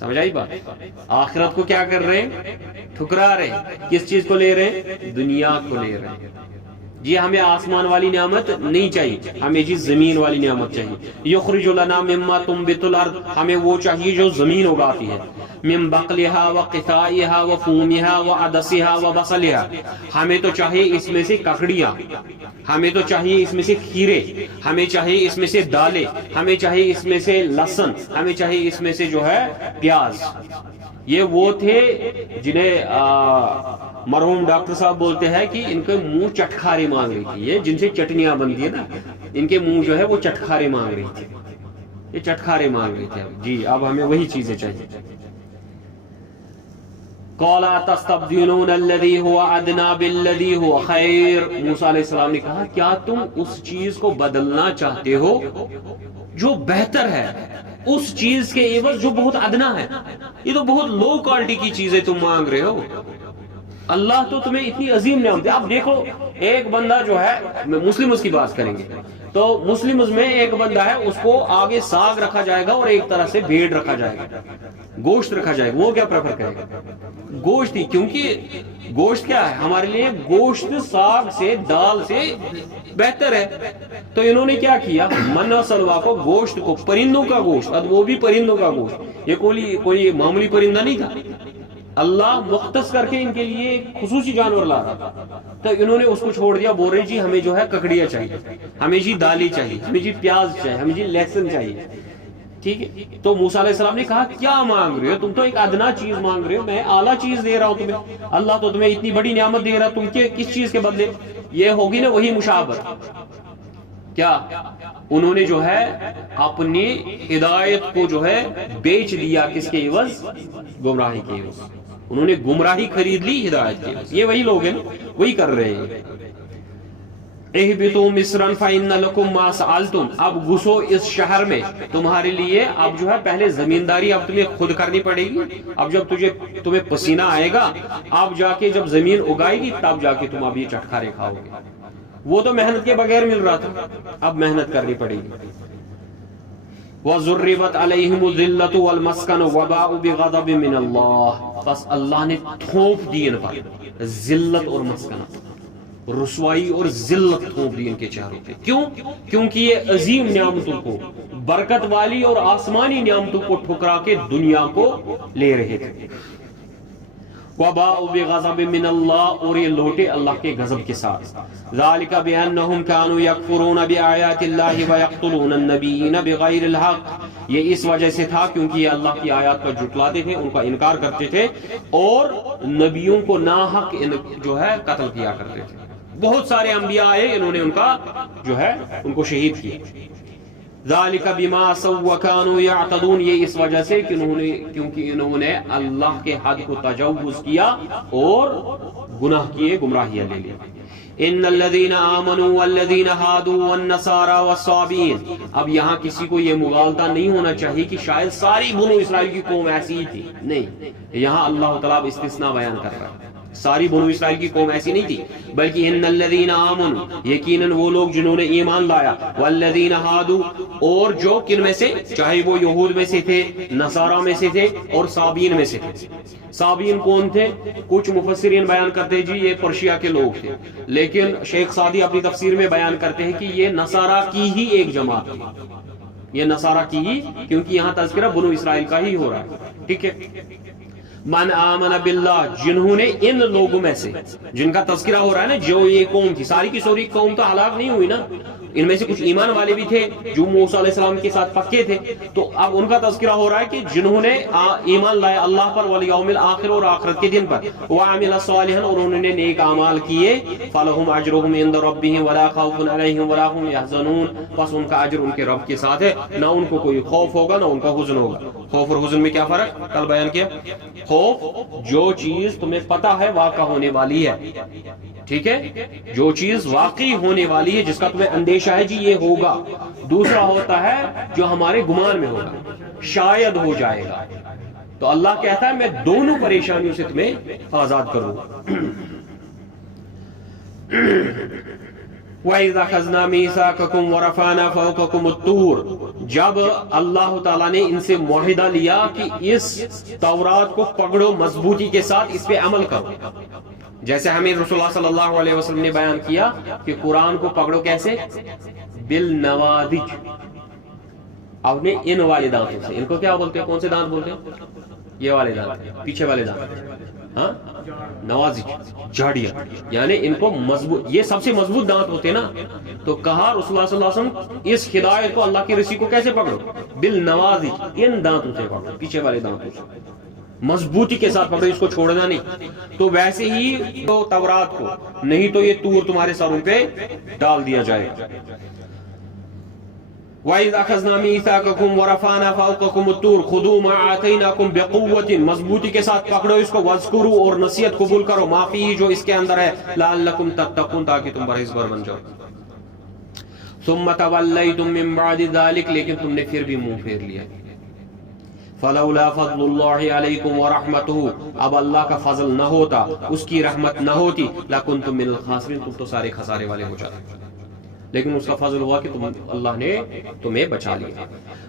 سمجھ آئی بات؟ آخرت کو کیا کر رہے ہیں؟ ٹھکرا رہے ہیں. کس چیز کو لے رہے ہیں؟ دنیا کو لے رہے ہیں. جی ہمیں آسمان والی نعمت نہیں چاہیے، ہمیں جی زمین والی نعمت چاہیے. یخرج لنا مما تنبت الارض، ہمیں وہ چاہیے جو زمین اگاتی ہے. من بقلها وقثائها وفومها وعدسها وبصلها، ہمیں تو چاہیے اس میں سے ککڑیاں، ہمیں تو چاہیے اس میں سے کھیرے، ہمیں چاہیے اس میں سے دالیں، ہمیں چاہیے اس میں سے لہسن، ہمیں چاہیے اس میں سے جو ہے پیاز. یہ وہ تھے جنہیں مرحوم ڈاکٹر صاحب بولتے ہیں کہ ان کے منہ چٹکھارے مانگ رہی تھی. یہ جن سے چٹنیاں بنتی ہے نا، ان کے منہ جو ہے وہ چٹکھارے مانگ رہی تھی، یہ چٹکھارے مانگ رہی تھے. جی اب ہمیں وہی چیزیں چاہیے. قَالَ أَتَسْتَبْدِلُونَ الَّذِي هُوَ أَدْنَىٰ بِالَّذِي هُوَ خَيْرٌ، موسیٰ علیہ السلام نے کہا کیا تم اس چیز کو بدلنا چاہتے ہو جو بہتر ہے اس چیز کے عوض جو بہت ادنا ہے؟ یہ تو بہت لو کوالٹی کی چیزیں تم مانگ رہے ہو. اللہ تو تمہیں اتنی عظیم نعمت ہے. اب دیکھو ایک بندہ جو ہے، مسلم اس کی بات کریں گے تو مسلم میں ایک بندہ ہے، اس کو آگے ساگ رکھا جائے گا اور ایک طرح سے بھیڑ رکھا جائے گا، گوشت رکھا جائے گا. وہ کیا پریفر کرے گا؟ گوشت ہی، کیونکہ گوشت کیا ہے ہمارے لیے؟ گوشت ساگ سے دال سے بہتر ہے. تو انہوں نے کیا کیا؟ من و سلوا کو، گوشت کو، پرندوں کا گوشت، اب وہ بھی پرندوں کا گوشت، یہ کوئی معمولی پرندہ نہیں تھا. اللہ مختص کر کے ان کے لیے ایک خصوصی جانور لا رہا تھا، تو انہوں نے اس کو چھوڑ دیا. بول رہے جی ہمیں جو ہے ککڑیاں چاہیے، ہمیں جی دالی چاہیے، ہمیں جی پیاز چاہیے، ہمیں جی لہسن چاہیے. ٹھیک ہے، تو موسیٰ علیہ السلام نے کہا کیا مانگ رہے ہو تم؟ تو ایک ادنا چیز مانگ رہے ہو، میں اعلیٰ چیز دے رہا ہوں تمہیں. اللہ تو تمہیں اتنی بڑی نعمت دے رہا، تم کس چیز کے بدلے؟ یہ ہوگی نا وہی مشابہت. کیا انہوں نے جو ہے اپنی ہدایت کو جو ہے بیچ دیا، کس کے عوض؟ گمراہی کے عوض. انہوں نے گمراہی خرید لی ہدایت کے عوض. یہ وہی لوگ ہیں نا، وہی کر رہے ہیں. اہبطوا مصرا فإن لكم ما سألتم، اب گھسو اس شہر میں، تمہارے لیے اب جو ہے پہلے زمینداری اب تمہیں خود کرنی پڑے گی. اب جب تمہیں پسینہ آئے گا، اب جا کے جب زمین اگائے گی تب جا کے تم اب یہ چٹکارے کھاؤ گے. وہ تو محنت کے بغیر مل رہا تھا، اب محنت کرنی پڑے گی. وَضُرِّبَتْ عَلَيْهِمُ الذِّلَّةُ وَالْمَسْكَنُ وَبَاءُوا بِغَضَبٍ مِّنَ اللَّهِ، بس اللہ نے تھوپ دی ان پر ذلت اور مسکنت، رسوائی اور ذلت تھوپ دی ان کے چہروں پہ. کیوں؟ کیونکہ یہ عظیم نعمتوں کو، برکت والی اور آسمانی نعمتوں کو ٹھکرا کے دنیا کو لے رہے تھے. وَبَاءُوا بِغَضَبٍ مِّنَ اللَّهِ، اور یہ لوٹے اللہ کے غضب کے ساتھ. ذَلِكَ بِأَنَّهُمْ كَانُوا يَكْفُرُونَ بِآيَاتِ اللَّهِ وَيَقْتُلُونَ النَّبِيِّينَ بِغَيْرِ الْحَقِّ، یہ اس وجہ سے تھا کیونکہ یہ اللہ کی آیات کو جھٹلاتے تھے، ان کا انکار کرتے تھے اور نبیوں کو ناحق جو ہے قتل کیا کرتے تھے. بہت سارے انبیاء آئے، انہوں نے ان کا جو ہے ان کو شہید کیا. ذالک بما عصوا وکانوا یعتدون، یہ اس وجہ سے کہ کیونکہ انہوں نے اللہ کے حد کو تجاوز کیا اور گناہ کیے، گمراہیاں لے لی. ان الذين آمنوا والذين هادوا والنصارى والصابئين، اب یہاں کسی کو یہ مغالطہ نہیں ہونا چاہیے کہ شاید ساری بنو اسرائیل کی قوم ایسی ہی تھی، نہیں، یہاں اللہ تعالیٰ استثناء بیان کر رہا ہے. ساری بنو اسرائیل کی قوم ایسی نہیں تھی، بلکہ ان الذین آمنوا، یقیناً وہ لوگ جنہوں نے ایمان لایا، والذین ہادوا، اور جو کن میں سے، چاہے وہ یہود میں سے تھے، نصارہ میں سے تھے، اور صابئین میں سے تھے. صابئین کون تھے؟ کچھ مفسرین بیان کرتے ہیں جی یہ پرشیا کے لوگ تھے، لیکن شیخ سعدی اپنی تفسیر میں بیان کرتے ہیں کہ یہ نصارہ کی ہی ایک جماعت تھی، یہ نصارہ کی ہی، کیونکہ یہاں تذکرہ بنو اسرائیل کا ہی ہو رہا ہے. ٹھیک ہے. من آمن باللہ، جنہوں نے، ان لوگوں میں سے جن کا تذکرہ ہو رہا ہے نا، جو یہ قوم تھی، ساری کی ساری قوم تو ہلاک نہیں ہوئی نا، ان میں سے کچھ ایمان والے بھی تھے جو موسیٰ علیہ السلام کے ساتھ پکے تھے. تو اب ان کا تذکرہ ہو رہا ہے کہ جنہوں نے ایمان لایا اللہ پر والیوم الآخر، اور آخرت کے دن پر، وعمل صالحا، اور انہوں نے نیک اعمال کیے، فلہم اجرہم عند ربہم ولا خوف علیہم ولا هم یحزنون، پس ان کا اجر ان کے رب کے ساتھ ہے، نہ ان کو کوئی خوف ہوگا نہ ان کا حزن ہوگا. خوف اور حزن میں کیا فرق کل بیان کیا؟ خوف جو چیز تمہیں پتہ ہے واقع ہونے والی ہے، ٹھیک ہے، جو چیز واقعی ہونے والی ہے، جس کا تمہیں اندیشہ ہے جی یہ ہوگا. دوسرا ہوتا ہے جو ہمارے گمان میں ہوگا، شاید ہو جائے گا. تو اللہ کہتا ہے میں دونوں پریشانیوں سے تمہیں آزاد کروں. وَإِذَا أَخَذْنَا مِيثَاقَكُمْ وَرَفَعْنَا فَوْقَكُمُ الطُّورَ، جب اللہ تعالیٰ نے ان سے معاہدہ لیا کہ اس تورات کو پکڑو مضبوطی کے ساتھ، اس پہ عمل کرو. جیسے ہمیں رسول اللہ صلی اللہ علیہ وسلم نے بیان کیا کہ قرآن کو پکڑو کیسے؟ بالنوادج، اپنے ان والے دانتوں سے. ان کو کیا بولتے ہیں؟ کون سے دانت بولتے ہیں؟ یہ والے دانت، پیچھے والے دانت، ہاں، نوازج، جھاڑیاں، یعنی ان کو مضبوط، یہ سب سے مضبوط دانت ہوتے ہیں نا. تو کہا رسول اللہ صلی اللہ علیہ وسلم اس ہدایت کو، اللہ کی رسی کو کیسے پکڑو؟ بالنوازج، ان دانتوں سے پکڑو، پیچھے والے دانتوں سے مضبوطی کے ساتھ پکڑو، اس کو چھوڑنا نہیں. تو ویسے ہی تو تورات کو، نہیں تو یہ طور تمہارے سروں پہ ڈال دیا جائے. وَإِذْ أَخَذْنَا مِيثَاقَكُمْ وَرَفَعْنَا فَوْقَكُمُ الطُّورَ خُذُوا مَا آتَيْنَاكُمْ بِقُوَّةٍ، مضبوطی کے ساتھ پکڑو اس کو، وَاذْكُرُوا، اور نصیحت قبول کرو، مَا فِيهِ، جو اس کے اندر ہے، لَعَلَّكُمْ تَتَّقُونَ، تاکہ تم پرہیزگار بن جاؤ. ثُمَّ تَوَلَّيْتُم مِّن بَعْدِ ذَلِكَ، لیکن تم نے پھر بھی منہ پھیر لیا. فَلَوْلَا فَضْلُ اللَّهِ عَلَيْكُمْ وَرَحْمَتُهُ، اب اللہ کا فضل نہ ہوتا، اس کی رحمت نہ ہوتی، لَكُنتُم مِّنَ الْخَاسِرِينَ، تم تو سارے خسارے والے ہو جاتے. لیکن اس کا فضل ہوا کہ اللہ نے تمہیں بچا لیا.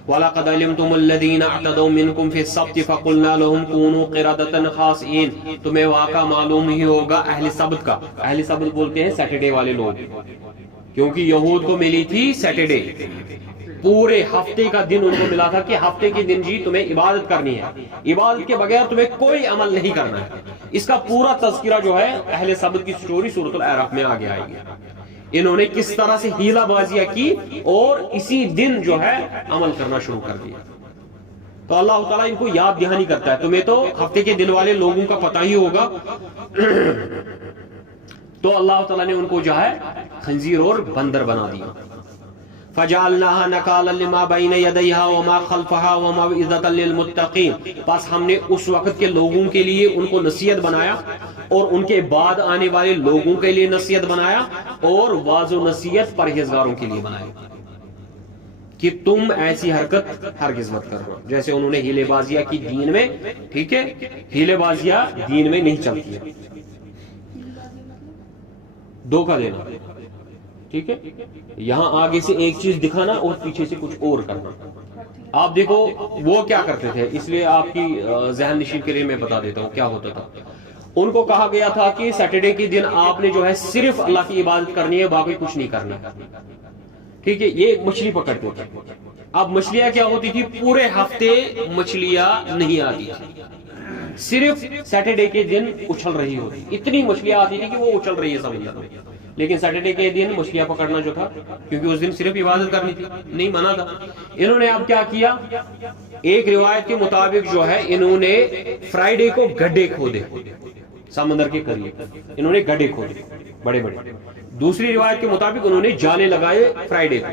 وَلَقَدْ عَلِمْتُمُ الَّذِينَ اعْتَدَوْا مِنْكُمْ فِي السَّبْتِ فَقُلْنَا لَهُمْ كُونُوا قِرَدَةً خَاسِئِينَ، تمہیں واقعہ معلوم ہی ہوگا اہل سبت کا. اہل سبت بولتے ہیں سیٹرڈے والے لوگ، کیونکہ یہود کو ملی تھی سیٹرڈے، پورے ہفتے کا دن ان کو ملا تھا کہ ہفتے کے دن جی تمہیں عبادت کرنی ہے، عبادت کے بغیر تمہیں کوئی عمل نہیں کرنا ہے. اس کا پورا تذکرہ جو ہے اہل سبت کی سٹوری سورۃ الاعراف میں آگے آئے گی. انہوں نے کس طرح سے ہیلہ بازیاں کی اور اسی دن جو ہے عمل کرنا شروع کر دیا. تو اللہ تعالیٰ ان کو یاد دہانی کرتا ہے. تمہیں تو ہفتے کے دن والے لوگوں کا پتہ ہی ہوگا. تو اللہ تعالیٰ نے ان کو جو ہے خنزیر اور بندر بنا دیا. فَجَعَلْنَاهَا نَكَالًا لِمَا بَيْنَ يَدَيْهَا وَمَا خَلْفَهَا وَمَوْعِظَةً لِلْمُتَّقِينَ، پس ہم نے اس وقت کے لوگوں کے لیے ان کو نصیحت بنایا، اور ان کے بعد آنے والے لوگوں کے لیے نصیحت بنایا، اور واضح و نصیحت پرہیزگاروں کے لیے بنایا کہ تم ایسی حرکت ہرگز مت کرو جیسے انہوں نے ہیلے بازیاں کی دین میں. ٹھیک ہے، ہیلے بازیاں دین میں نہیں چلتی ہے، دھوکہ دینا. ٹھیک ہے، یہاں آگے سے ایک چیز دکھانا اور پیچھے سے کچھ اور کرنا. آپ دیکھو وہ کیا کرتے تھے، اس لیے آپ کی ذہن نشین کے لیے میں بتا دیتا ہوں کیا ہوتا تھا. ان کو کہا گیا تھا کہ سیٹرڈے کے دن آپ نے جو ہے صرف اللہ کی عبادت کرنی ہے، باقی کچھ نہیں کرنا. ٹھیک ہے، یہ مچھلی پکڑتے تھے. اب مچھلیاں کیا ہوتی تھی، پورے ہفتے مچھلیاں نہیں آتی تھی. صرف سیٹرڈے کے دن اچھل رہی ہوتی، اتنی مچھلیاں آتی تھی کہ وہ اچھل رہی ہے سمندر میں، لیکن سیٹرڈے کے دن مچھلیاں پکڑنا جو تھا، کیونکہ اس دن صرف عبادت کرنی تھی، نہیں منع تھا۔ انہوں نے اب کیا کیا، ایک روایت کے مطابق جو ہے انہوں نے فرائیڈے کو گڈھے کھودے سمندر کے قریب، انہوں نے گڈھے کھودے بڑے بڑے۔ دوسری روایت کے مطابق انہوں نے جالے لگائے فرائیڈے کو،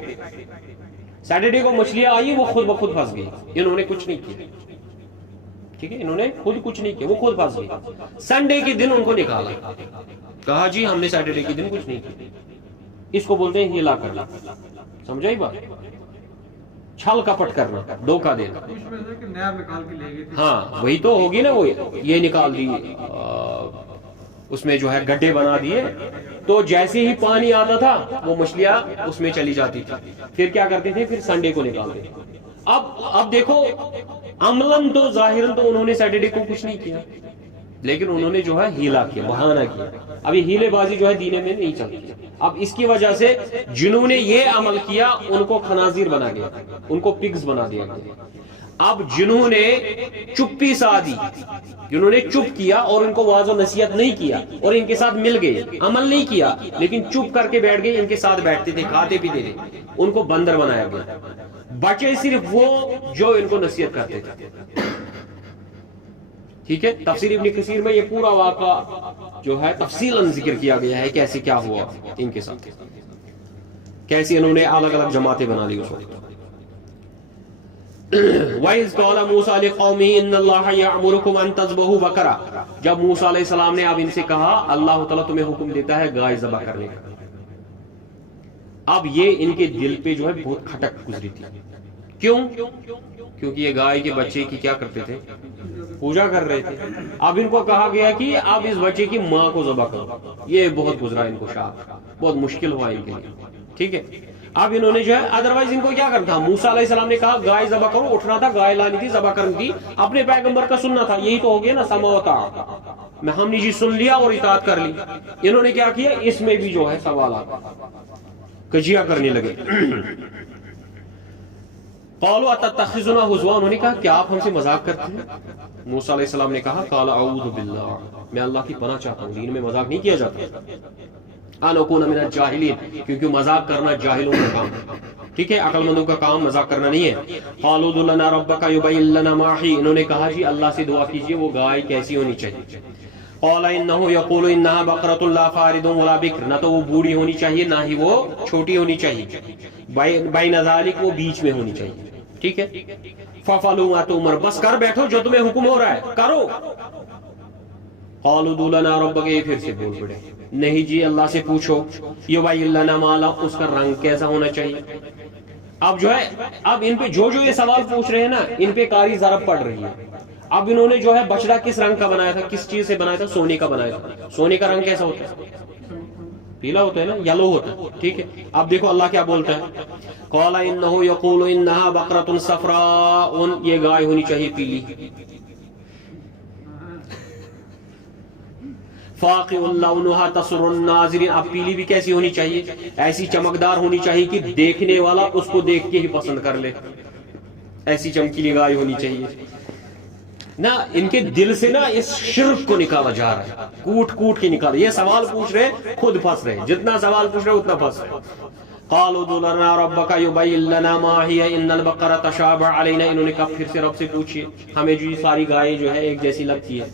سیٹرڈے کو مچھلیاں آئی وہ خود بخود پھنس گئی، انہوں نے کچھ نہیں کیا، ٹھیک ہے، انہوں نے خود کچھ نہیں کیا، وہ خود پھنس گئی۔ سنڈے کے دن ان کو نکالا، کہا جی ہم نے سیٹرڈے کے دن کچھ نہیں کیا، اس کو بولتے ہیں ہیلا کرنا، سمجھائی بات، چھل کپٹ کرنا، دھوکہ دینا۔ ہاں وہی تو ہوگی نا، وہ یہ نکال دی، اس میں جو ہے گڈھے بنا دیے، تو جیسے ہی پانی آتا تھا وہ مچھلیاں اس میں چلی جاتی تھی، پھر کیا کرتے تھے، پھر سنڈے کو نکالتے۔ اب دیکھو عملاً تو ظاہراً تو انہوں نے سیٹرڈے کو کچھ نہیں کیا، لیکن انہوں نے جو ہے ہیلا کیا، بہانہ کیا۔ اب یہ ہیلے بازی جو ہے دین میں نہیں چلتی، اب اس کی وجہ سے جنہوں نے یہ عمل کیا ان کو خنازیر بنا گیا، ان کو پگز بنا دیا گیا۔ اب جنہوں نے چپی سادی، جنہوں نے چپ کیا اور ان کو واعظ و نصیحت نہیں کیا اور ان کے ساتھ مل گئے، عمل نہیں کیا لیکن چپ کر کے بیٹھ گئے، ان کے ساتھ بیٹھتے تھے، کھاتے پیتے تھے، ان کو بندر بنایا گیا۔ بچے صرف وہ جو ان کو نصیحت کرتے تھے، ٹھیک ہے۔ تفسیر ابن کثیر میں یہ پورا واقعہ جو ہے تفصیلاً ذکر کیا گیا ہے، کیسے کیا ہوا ان کے ساتھ، کیسے انہوں نے الگ الگ جماعتیں بنا لی اس وقت۔ وَإِذْ قَالَ مُوسَىٰ لِقَوْمِهِ إِنَّ اللَّهَ يَأْمُرُكُمْ أَن تَذْبَحُوا بَقَرَةً، جب موسیٰ علیہ السلام نے اب ان سے کہا اللہ تعالیٰ تمہیں حکم دیتا ہے گائے ذبح کرنے کا۔ اب یہ ان کے دل پہ جو ہے بہت کھٹک گزری تھی، کیوں؟ کیونکہ یہ گائے کے بچے کی کیا کرتے تھے، پوجا کر رہے تھے۔ اب ان کو کہا گیا کہ اب اس بچے کی ماں کو ذبح کرو، یہ بہت گزرا ان کو، شاک بہت مشکل ہوا ان کے لیے، ٹھیک ہے۔ اب انہوں نے جو ہے ادروائز ان کو کیا کرنا تھا، موسیٰ علیہ السلام نے کہا گائے ذبح کرو، اٹھنا تھا، گائے لانی تھی، ذبح کرنی تھی، اپنے پیغمبر کا سننا تھا، یہی تو ہو گیا نا سمع و طاعت، میں ہم نے جی سن لیا اور اطاعت کر لی۔ انہوں نے کیا کیا، اس میں بھی جو ہے سوالات کجیا کرنے لگے۔ قالوا اتتخذنا ہزوا، انہوں نے کہا کیا آپ ہم سے مذاق کرتے ہیں؟ موسیٰ علیہ السلام نے کہا قال اعوذ باللہ، میں اللہ کی پناہ چاہتا ہوں، دین میں مذاق نہیں کیا جاتا، ان اکون من الجاہلین، کیونکہ مذاق کرنا جاہلوں کا کام ہے، ٹھیک ہے، عقل مندوں کا کام مذاق کرنا نہیں ہے۔ قالوا ادع لنا ربک یبین لنا ما ہی، انہوں نے کہا جی اللہ سے دعا کیجئے وہ گائے کیسی ہونی چاہیے۔ قال انه يقول انها بقرۃ لا فارض ولا بکر، نہ تو وہ بوڑھی ہونی چاہیے نہ ہی وہ چھوٹی ہونی چاہیے، بین ذالک وہ بیچ میں ہونی چاہیے، ٹھیک ہے۔ ففعلوا ما تؤمر، بس کر بیٹھو جو تمہیں حکم ہو رہا ہے کرو۔ قالوا ادع لنا ربک، یہ پھر سے بول پڑے نہیں جی اللہ سے پوچھو، یبین لنا ما لون، اس کا رنگ کیسا ہونا چاہیے۔ اب جو ہے اب ان پہ جو یہ سوال پوچھ رہے ہیں نا، ان پہ کاری ضرب پڑ رہی ہے۔ اب انہوں نے جو ہے بچڑا کس رنگ کا بنایا تھا، کس چیز سے بنایا تھا، سونے کا بنایا تھا۔ سونے کا رنگ کیسا ہوتا ہے، پیلا ہوتا ہے نا، یلو ہوتا ہے، ٹھیک ہے۔ اب دیکھو اللہ کیا بولتا ہے، قال انه يقول انها بقرۃ صفراء، یہ گائے ہونی چاہیے پیلی، فاقع لونها تسر الناظرین، اب پیلی بھی کیسی ہونی چاہیے، ایسی چمکدار ہونی چاہیے کہ دیکھنے والا اس کو دیکھ کے ہی پسند کر لے، ایسی چمکیلی گائے ہونی چاہیے نا۔ ان کے دل سے نا اس شرک کو نکالا جا رہا ہے، کوٹ کوٹ کے نکالا۔ یہ سوال پوچھ رہے خود پھنس رہے، جتنا سوال پوچھ رہے اتنا پھنس رہے۔ قالوا ادع لنا ربک یبین لنا ما ہی ان البقرۃ تشابہ علینا، انہوں نے کہا پھر سے رب سے پوچھیے، ہمیں جو یہ ساری گائیں جو ہے ایک جیسی لگتی ہے،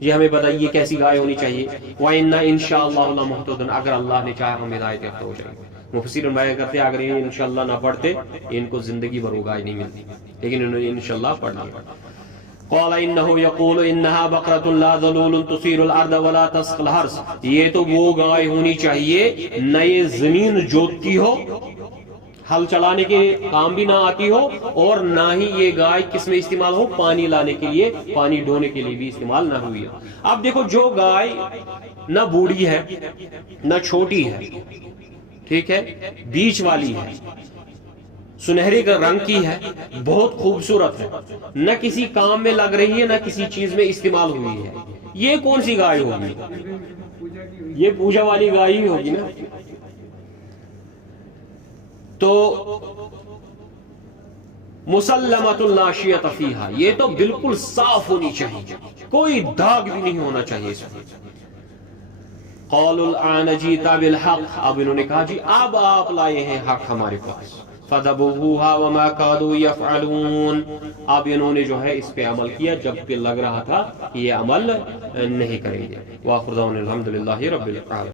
یہ ہمیں بتائیے کیسی گائے ہونی چاہیے۔ وَإِنَّا إِن شَاءَ اللَّهُ لَمُهْتَدُونَ، اگر اللہ نے چاہا ہم ہدایت یافتہ ہو جائیں گے۔ مفسر بیان کرتے اگر یہ انشاءاللہ نہ پڑھتے ان کو زندگی بھر وہ گائے نہیں ملتی، لیکن انہوں نے انشاءاللہ پڑھ لیا۔ قال انه يقول انها بقرۃ لا ذلول تثير الارض ولا تسقي الحرث، یہ تو وہ گائے ہونی چاہیے نہ یہ زمین جوتتی ہو، ہل چلانے کے کام بھی نہ آتی ہو، اور نہ ہی یہ گائے کس میں استعمال ہو، پانی لانے کے لیے، پانی ڈھونے کے لیے بھی استعمال نہ ہوئی ہے۔ اب دیکھو جو گائے نہ بوڑھی ہے نہ چھوٹی ہے، ٹھیک ہے، بیچ والی ہے، سنہرے کا رنگ کی ہے، بہت خوبصورت ہے، نہ کسی کام میں لگ رہی ہے نہ کسی چیز میں استعمال ہوئی ہے، یہ کون سی گائے ہوگی، یہ پوجا والی گائے ہی ہوگی نا۔ تو مسلمۃ لا شیۃ فیہا، یہ تو بالکل صاف ہونی چاہیے، کوئی داغ بھی نہیں ہونا چاہیے اس میں۔ قالوا الآن جئت بالحق، اب انہوں نے کہا جی اب آپ لائے ہیں حق ہمارے پاس۔ فذبحوها وما كادوا يفعلون، اب انہوں نے جو ہے اس پہ عمل کیا جبکہ لگ رہا تھا کہ یہ عمل نہیں کریں گے۔ وآخر دعوانا الحمدللہ رب العالمین۔